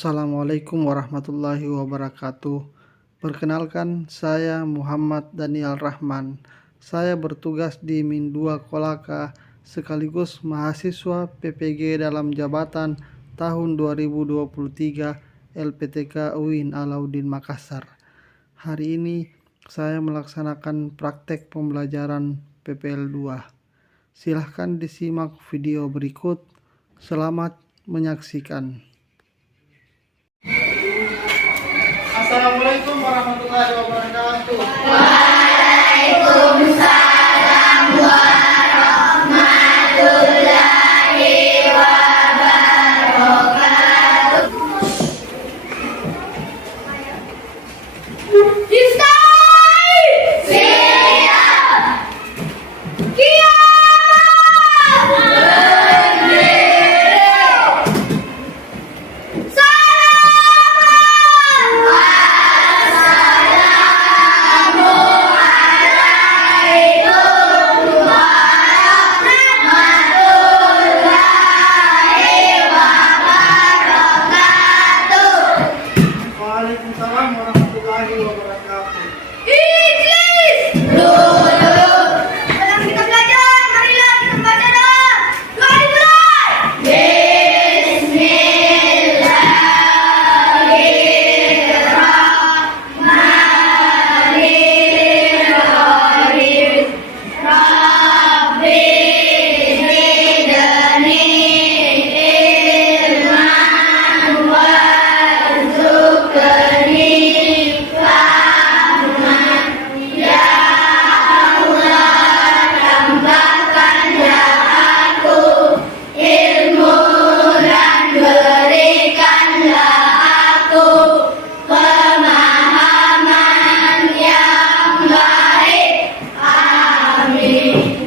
Assalamualaikum warahmatullahi wabarakatuh. Perkenalkan, saya Muhammad Daniel Rahman. Saya bertugas di Min 2 Kolaka sekaligus mahasiswa PPG dalam jabatan tahun 2023 LPTK UIN Alauddin Makassar. Hari ini saya melaksanakan praktek pembelajaran PPL 2. Silahkan disimak video berikut. Selamat menyaksikan. Assalamualaikum warahmatullahi wabarakatuh. Waalaikumsalam warahmatullahi wabarakatuh. Distai siap kiam berdiri Waalaikumsalam warahmatullahi wabarakatuh. Ijlis duduk. Dalam kita belajar, marilah kita baca doa. Doa dimulai. Bismillahirrahmanirrahim. Rabbi zidni ilman warzuqni fahman. Ya Allah, tambahkanlah aku ilmu dan berikanlah aku pemahaman yang baik. Amin.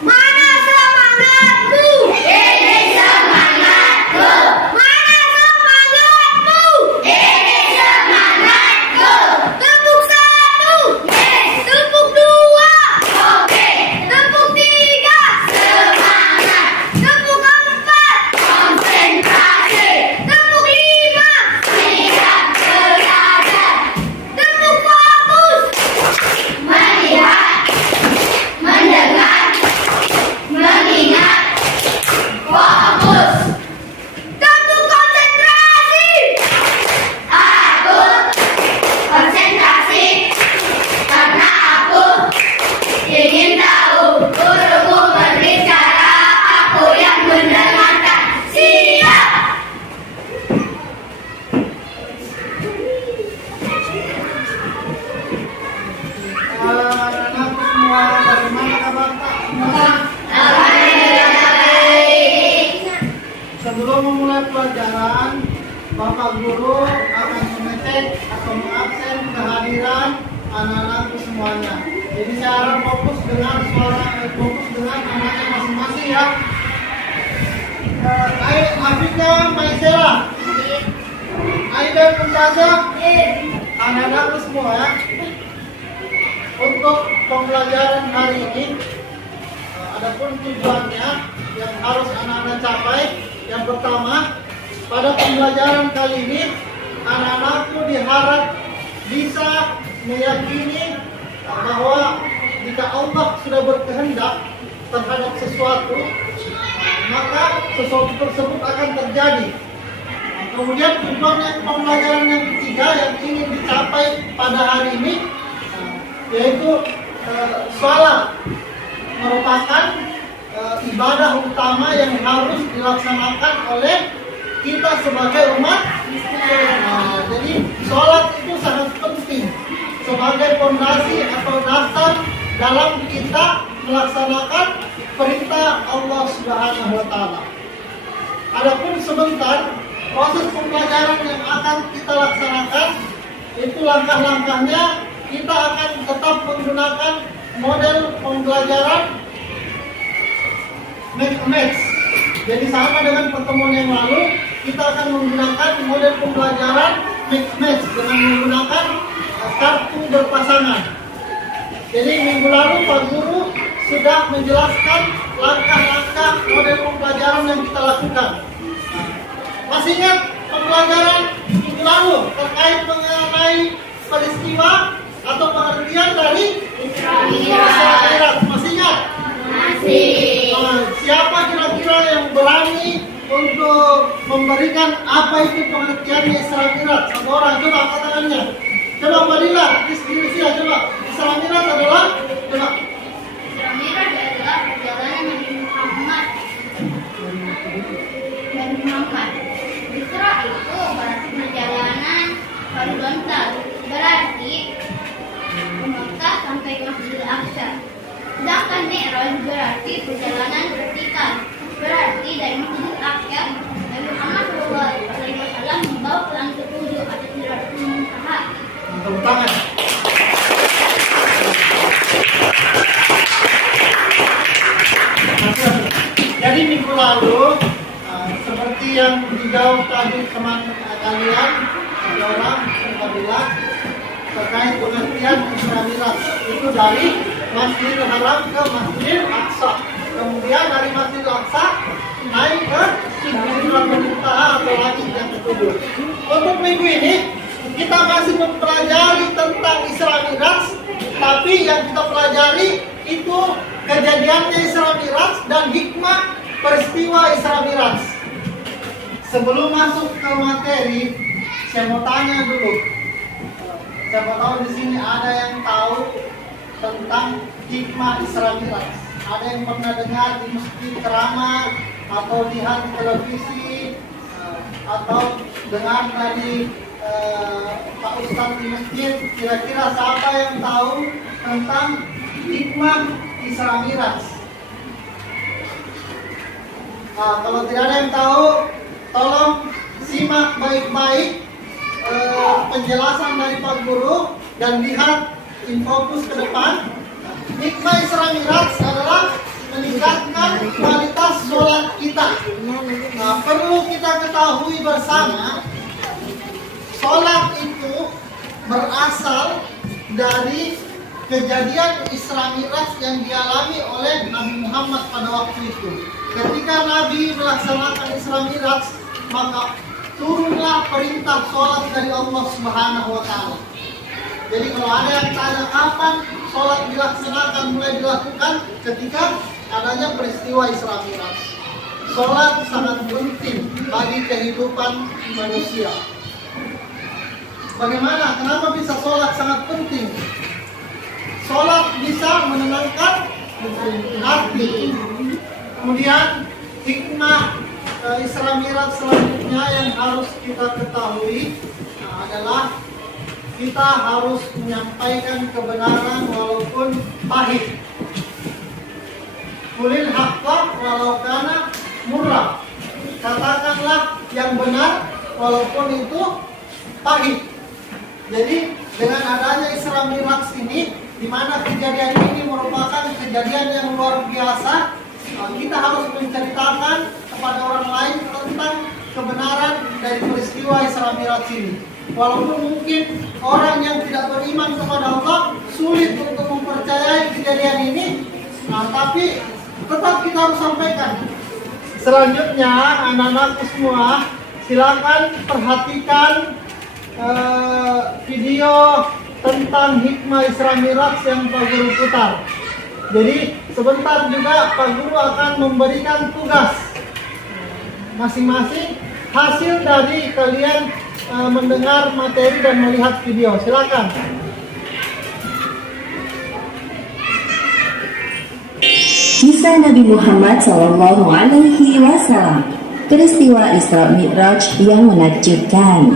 Mana semangatmu? Ini semangatku. Mana semangatmu? Ini semangatku. Tepuk satu. Yes. Tepuk dua. Oke. Tepuk tiga. Semangat. Tepuk empat. Konsentrasi. Tepuk lima. Siap belajar. Tepuk fokus. Melihat. Mendengar. Mengingat. Fokus. Tepuk konsentrasi. Aku konsentrasi karena aku ingin tahu guruku berbicara, aku yang mendengarkan. Siap. Anak-anakku semua, bagaimana kabar Pak? Semua? Sebelum memulai pelajaran, Bapak Guru akan mengecek atau mengabsen kehadiran anak-anakku semuanya. Jadi saya harap fokus dengan fokus dengan anaknya masing-masing ya. Afika, Maisela, Aida, Mumtazah, anak-anakku semua ya. Untuk pembelajaran hari ini, adapun tujuannya yang harus anak-anak capai. Yang pertama, pada pembelajaran kali ini, anak-anakku diharap bisa meyakini bahwa jika Allah sudah berkehendak terhadap sesuatu, maka sesuatu tersebut akan terjadi. Kemudian tujuan yang pembelajaran yang ketiga yang ingin dicapai pada hari ini, yaitu sholat merupakan ibadah utama yang harus dilaksanakan oleh kita sebagai umat. Jadi sholat itu sangat penting sebagai fondasi atau dasar dalam kita melaksanakan perintah Allah Subhanahu wa Ta'ala. Adapun sebentar proses pembelajaran yang akan kita laksanakan itu langkah-langkahnya kita akan tetap menggunakan model pembelajaran Max. Jadi sama dengan pertemuan yang lalu, kita akan menggunakan model pembelajaran Max dengan menggunakan kartu berpasangan. Jadi minggu lalu Pak Guru sudah menjelaskan langkah-langkah model pembelajaran yang kita lakukan. Masih ingat pelajaran minggu lalu terkait mengenai peristiwa atau pengertian dari Isra Mi'raj. Masih ingat? Masih. Siapa kira-kira yang berani untuk memberikan apa itu pengertiannya Isra Mi'raj? Satu orang, coba angkat tangannya. Coba Mbak Lila, diskusi ya, coba. Isra Mi'raj adalah, coba. Isra Mi'raj adalah perjalanan Nabi Muhammad. Isra itu berarti perjalanan horizontal, berarti Mekah sampai ke Masjidil Aqsa. Sedangkan Mi'raj berarti perjalanan vertikal, berarti dari Masjidil Aqsa Nabi Muhammad SAW membawa ke langit ketujuh atau Sidratul Muntaha. Tepuk tangan. Jadi minggu lalu seperti yang dijawab tadi teman kalian, ada orang bilang terkait pengertian Isra Mi'raj itu dari Masjidil Haram ke Masjidil Aqsa. Kemudian dari Masjidil Aqsa naik ke Sidratul Muntaha atau langit yang ketujuh. Untuk minggu ini kita masih mempelajari tentang Isra Mi'raj, tapi yang kita pelajari itu kejadiannya Isra Mi'raj dan hikmah peristiwa Isra Mi'raj. Sebelum masuk ke materi, saya mau tanya dulu. Siapa tahu di sini ada yang tahu tentang hikmah Isra Mi'raj? Ada yang pernah dengar di masjid ceramah atau lihat di televisi atau dengar dari Pak Ustadz di masjid? Kira-kira siapa yang tahu tentang hikmah Isra Mi'raj? Kalau tidak ada yang tahu, tolong simak baik-baik penjelasan dari Pak Guru dan lihat infokus ke depan. Hikmah Isra Mi'raj adalah meningkatkan kualitas sholat kita. Perlu kita ketahui bersama, sholat itu berasal dari kejadian Isra Mi'raj yang dialami oleh Nabi Muhammad pada waktu itu. Ketika Nabi melaksanakan Isra Mi'raj, maka turunlah perintah sholat dari Allah Subhanahu wa Ta'ala. Jadi kalau ada yang tanya kapan sholat dilaksanakan, mulai dilakukan ketika adanya peristiwa Isra Mi'raj. Sholat sangat penting bagi kehidupan manusia. Bagaimana? Kenapa bisa sholat sangat penting? Sholat bisa menenangkan hati. Kemudian hikmah Isra Mi'raj selanjutnya yang harus kita ketahui adalah kita harus menyampaikan kebenaran walaupun pahit. Qulil haqqa walau kana murra. Katakanlah yang benar walaupun itu pahit. Jadi dengan adanya Isra Mi'raj ini, di mana kejadian ini merupakan kejadian yang luar biasa, kita harus menceritakan kepada orang lain tentang kebenaran dari peristiwa Isra Mi'raj ini. Walaupun mungkin orang yang tidak beriman kepada Allah sulit untuk mempercayai kejadian ini, tapi tetap kita harus sampaikan. Selanjutnya, anak-anakku semua, silakan perhatikan video tentang hikmah Isra Mi'raj yang Pak Guru putar. Jadi sebentar juga Pak Guru akan memberikan tugas masing-masing hasil dari kalian mendengar materi dan melihat video. Silakan. Kisah Nabi Muhammad SAW, peristiwa Isra Mi'raj yang menakjubkan.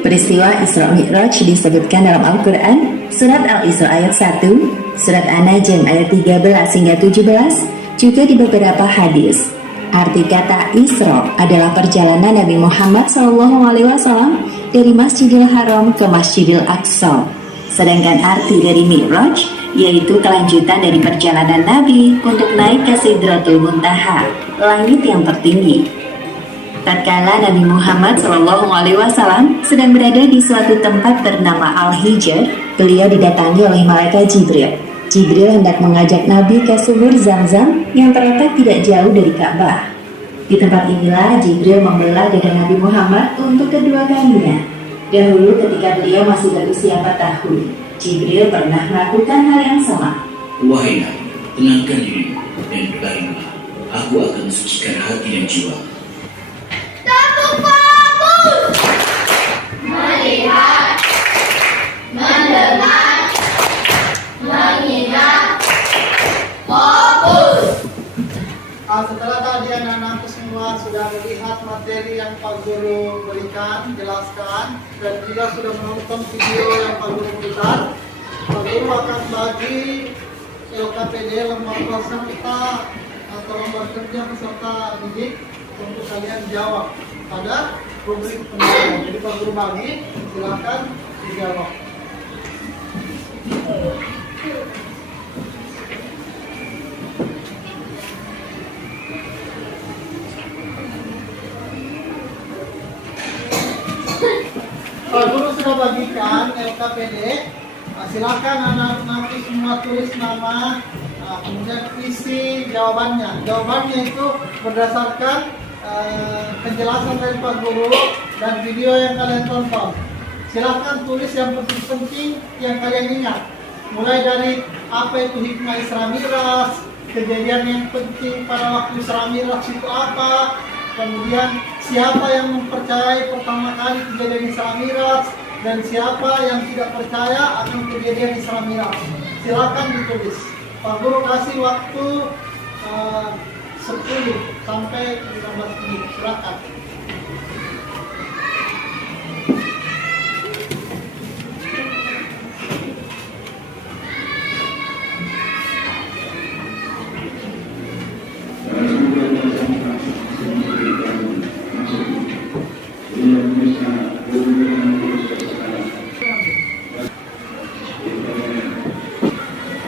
Peristiwa Isra Mi'raj disebutkan dalam Al-Quran, Surat Al-Isra ayat 1, Surat An-Najm ayat 13 hingga 17, juga di beberapa hadis. Arti kata Isra adalah perjalanan Nabi Muhammad SAW dari Masjidil Haram ke Masjidil Aqsa. Sedangkan arti dari Mi'raj yaitu kelanjutan dari perjalanan Nabi untuk naik ke Sidratul Muntaha, langit yang tertinggi. Tatkala Nabi Muhammad SAW sedang berada di suatu tempat bernama Al-Hijr, beliau didatangi oleh malaikat Jibril. Jibril hendak mengajak Nabi ke sumur Zam-Zam yang terletak tidak jauh dari Ka'bah. Di tempat inilah Jibril membelah dada Nabi Muhammad untuk kedua kalinya. Dahulu ketika beliau masih berusia 4 tahun, Jibril pernah melakukan hal yang sama. Wahai Nabi, tenangkan dirimu dan berbaringlah. Aku akan mensucikan hati dan jiwa. Satu fokus. Melihat, mendengar, mengingat, fokus. Setelah tadi anak-anakku semua sudah melihat materi yang Pak Guru berikan, jelaskan, dan juga sudah menonton video yang Pak Guru putar, Pak Guru akan bagi LKPD lembar peserta atau lembar kerja peserta didik untuk kalian jawab pada rubrik penilaian. Jadi Pak Guru bagi, silakan dijawab. Pak Guru sudah bagikan LKPD. Silakan anak-anak semua tulis nama, kemudian isi jawabannya. Jawabannya itu berdasarkan penjelasan dari Pak Guru dan video yang kalian tonton. Silakan tulis yang penting-penting yang kalian ingat. Mulai dari apa itu hikmah Isra Mi'raj, kejadian yang penting pada waktu Isra Mi'raj itu apa, kemudian siapa yang mempercayai pertama kali kejadian Isra Mi'raj, dan siapa yang tidak percaya akan kejadian Isra Mi'raj. Silakan ditulis. Pak Guru kasih waktu 10 sampai 15 menit. Silakan.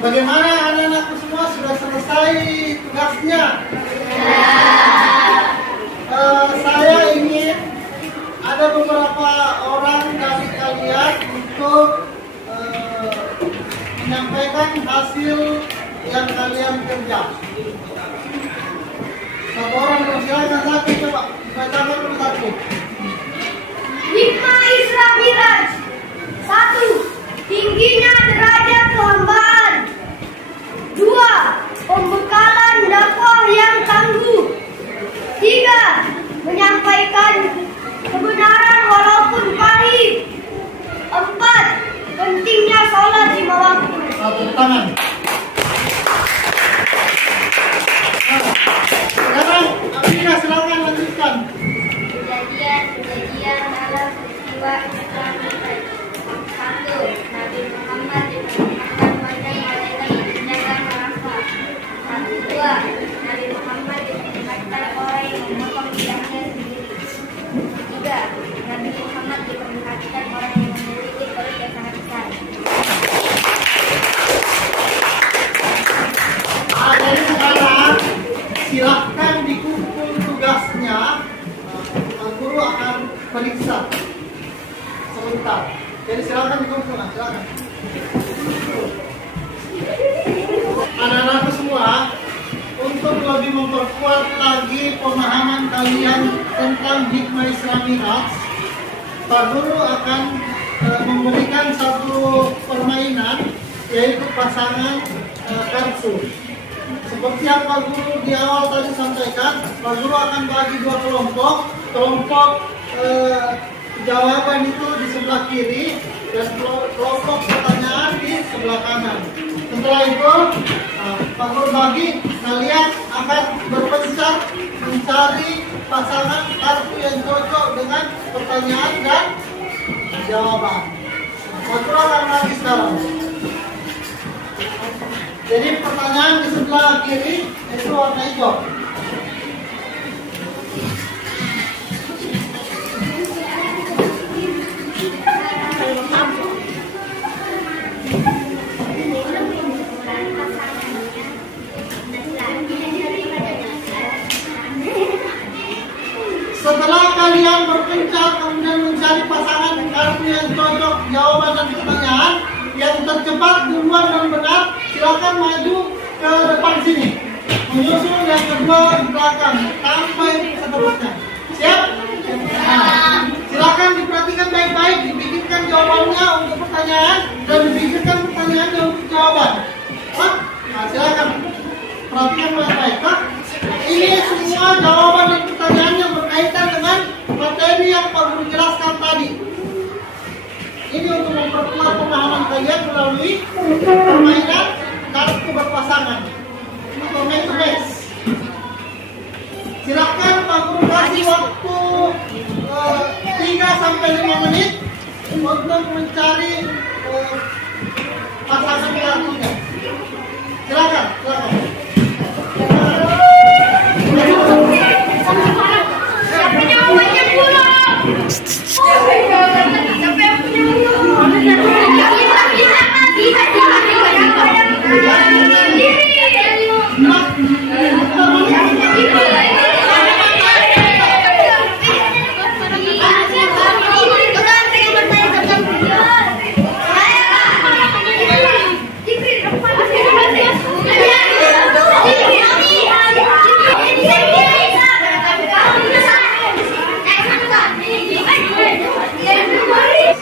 Bagaimana anak-anakku semua sudah selesai tugasnya? Saya ingin ada beberapa orang dari kalian untuk menyampaikan hasil yang kalian kerja. Satu orang silakan, satu coba bacakan dulu satu. Hikmah Isra Mi'raj. 1. Tingginya derajat kehambaan. 2. Pembekalan dakwah yang tangguh. 3. Menyampaikan kebenaran walaupun pahit. 4. Pentingnya sholat 5 waktu. Tepuk tangan. Sekarang Abina silakan lanjutkan. Kejadian dalam peristiwa Isra Mi'raj. 1. Nabi Muhammad diperintahkan pada malaikat menjaga Arafah. 2. Nabi Muhammad diperintahkan orang yang memotong lidahnya sendiri. 3. Nabi Muhammad diperintahkan orang yang memiliki perut yang sangat besar. Jadi sekarang silahkan dikumpul tugasnya. Pak Guru akan periksa sebentar. Jadi silakan dikumpul, silakan. Anak-anak semua, untuk lebih memperkuat lagi pemahaman kalian tentang hikmah Isra Mi'raj, Pak Guru akan memberikan satu permainan, yaitu pasangan kartu. Seperti yang Pak Guru di awal tadi sampaikan, Pak Guru akan bagi 2 kelompok. Kelompok jawaban itu di sebelah kiri dan kelompok pertanyaan di sebelah kanan. Setelah itu, Pak Guru bagi, kalian akan berpencar mencari pasangan kartu yang cocok dengan pertanyaan dan jawaban. Pak Guru akan bagi sekarang. Jadi pertanyaan di sebelah kiri itu warna hijau. Setelah kalian berpencar kemudian mencari pasangan kartu yang cocok jawaban dan pertanyaan, yang tercepat duluan dan benar silakan maju ke depan sini Menyusul yang kedua di belakang sampai seterusnya. Siap? Nah, silakan diperhatikan baik-baik, dipikirkan jawabannya untuk pertanyaan dan dipikirkan pertanyaannya untuk jawaban. Nah, silakan perhatikan baik-baik. Ini semua jawaban dan pertanyaan yang berkaitan dengan materi yang Pak Guru jelaskan tadi. Ini untuk memperkuat pemahaman kalian melalui permainan kartu berpasangan atau match. Silakan Pak Guru kasih waktu 3 sampai 5 menit untuk mencari pasangan kartunya. Silakan. Siapa jawabannya pula? Siapa yang punya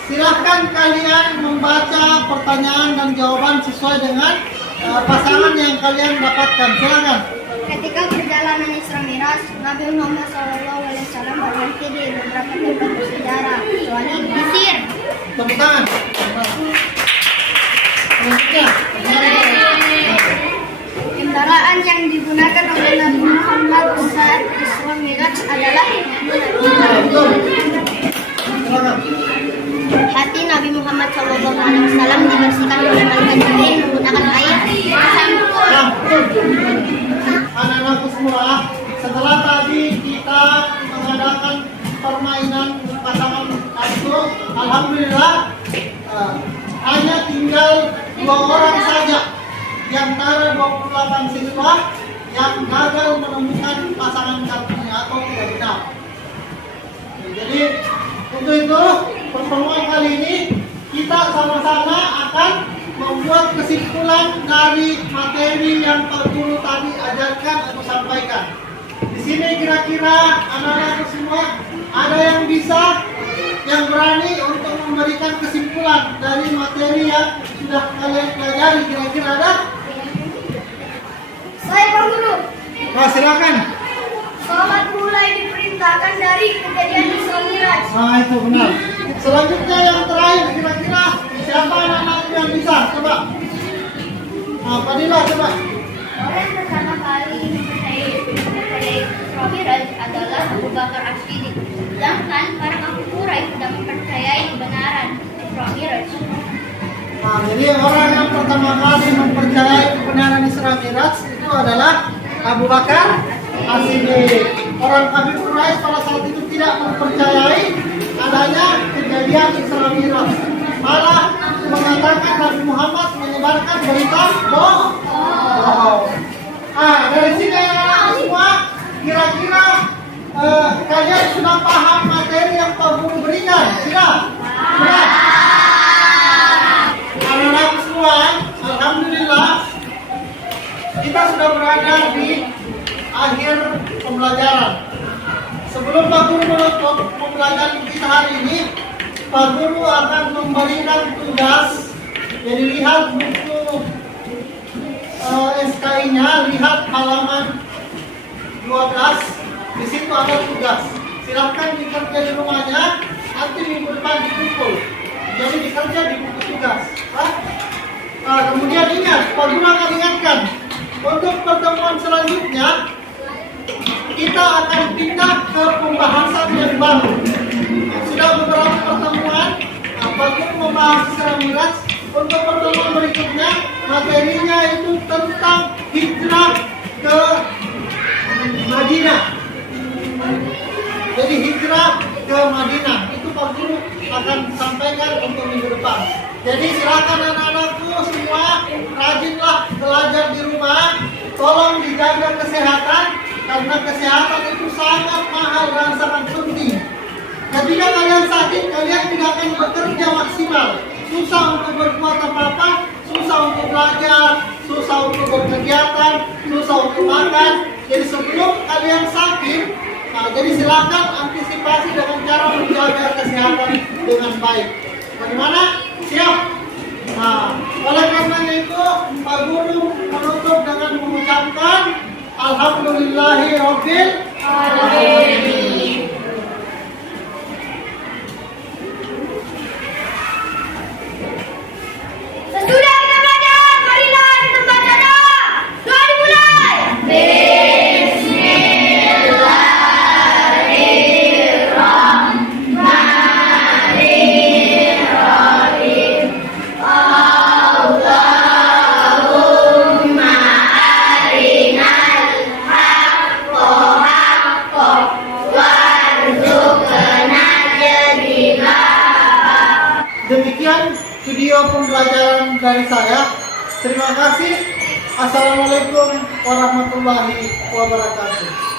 Silahkan kalian membaca pertanyaan dan jawaban sesuai dengan pasangan yang kalian dapatkan. Silakan. Ketika perjalanan Isra Mi'raj, Nabi Muhammad SAW berhenti di beberapa tempat bersejarah, kecuali di Mesir. Tepuk tangan. Selanjutnya. Kendaraan yang digunakan oleh Nabi Muhammad saat Isra Mi'raj adalah Betul. Silakan. hati Nabi Muhammad SAW dibersihkan oleh malaikat Jibril menggunakan air sampo. Nah, anak-anakku semua, setelah tadi kita mengadakan permainan pasangan kartu, alhamdulillah hanya tinggal 2 orang saja di antara 28 siswa yang gagal menemukan pasangan kartunya atau tidak benar. Jadi untuk itu pertemuan kali ini kita sama-sama akan membuat kesimpulan dari materi yang Pak Guru tadi ajarkan atau sampaikan. Di sini kira-kira anak-anak semua ada yang bisa, yang berani untuk memberikan kesimpulan dari materi yang sudah kalian pelajari. Kira-kira ada? Saya Pak Guru. Nah, silakan. Sholat mulai diperintahkan dari kejadian Isra Mi'raj. Nah, itu benar. Selanjutnya yang terakhir, kira-kira siapa anak-anak yang bisa? Coba. Nah, Fadila, coba. Orang yang pertama kali mempercayai Isra Mi'raj adalah Abu Bakar As-Siddiq. Sedangkan para kafir Quraisy tidak mempercayai kebenaran Isra Mi'raj. Nah, jadi orang yang pertama kali mempercayai kebenaran Isra Mi'raj itu adalah Abu Bakar As-Siddiq. Orang kafir Quraisy pada saat itu tidak mempercayai adanya kejadian Isra Mi'raj. Malah mengatakan Nabi Muhammad menyebarkan berita bohong. Nah, dari sini anak-anak semua, kira-kira kalian sudah paham materi yang Pak Guru berikan? Sudah? Anak-anak semua, alhamdulillah kita sudah berada di akhir pembelajaran. Sebelum Pak Guru menutup pembelajaran kita hari ini, Pak Guru akan memberikan tugas. Jadi lihat buku SKI-nya, lihat halaman 12. Di situ ada tugas. Silahkan dikerja di rumahnya. Nanti minggu depan dikumpul. Jadi dikerja di buku tugas. Nah, kemudian ingat, Pak Guru akan ingatkan, untuk pertemuan selanjutnya kita akan pindah ke pembahasan yang baru. Sudah beberapa pertemuan, Pak Guru membahas Isra Mi'raj. Untuk pertemuan berikutnya, materinya itu tentang hijrah ke Madinah. Jadi hijrah ke Madinah itu Pak Guru akan sampaikan untuk minggu depan. Jadi silakan anak-anakku semua rajinlah belajar di rumah. Tolong dijaga kesehatan karena kesehatan itu sangat mahal dan sangat penting. Ketika kalian sakit, kalian tidak akan bekerja maksimal. Susah untuk berbuat apa-apa, susah untuk belajar, susah untuk berkegiatan, susah untuk makan. Jadi sebelum kalian sakit, nah, jadi silakan antisipasi dengan cara menjaga kesehatan dengan baik. Bagaimana? Siap? Nah, oleh karena itu Pak Guru menutup dengan mengucapkan Alhamdulillahirabbil alamin. Sesudah kita belajar, marilah kita baca doa. Doa dimulai. Demikian video pembelajaran dari saya. Terima kasih. Assalamualaikum warahmatullahi wabarakatuh.